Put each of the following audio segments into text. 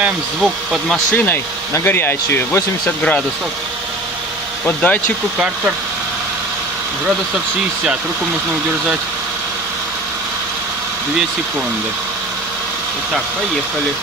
включаем звук под машиной на горячую, 80 градусов. По датчику Картер градусов 60. Руку можно удержать 2 секунды. Итак, поехали.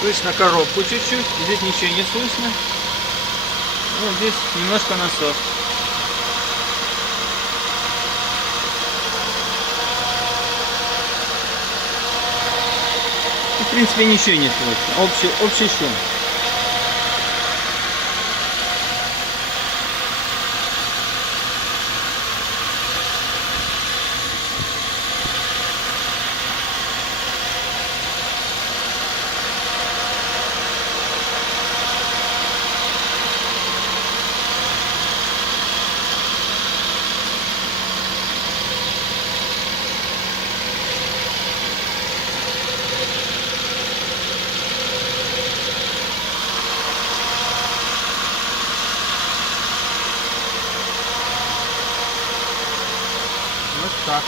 Слышно коробку чуть-чуть, здесь ничего не слышно. Вот здесь немножко насос. В принципе ничего не слышно, общий шум. Вот так.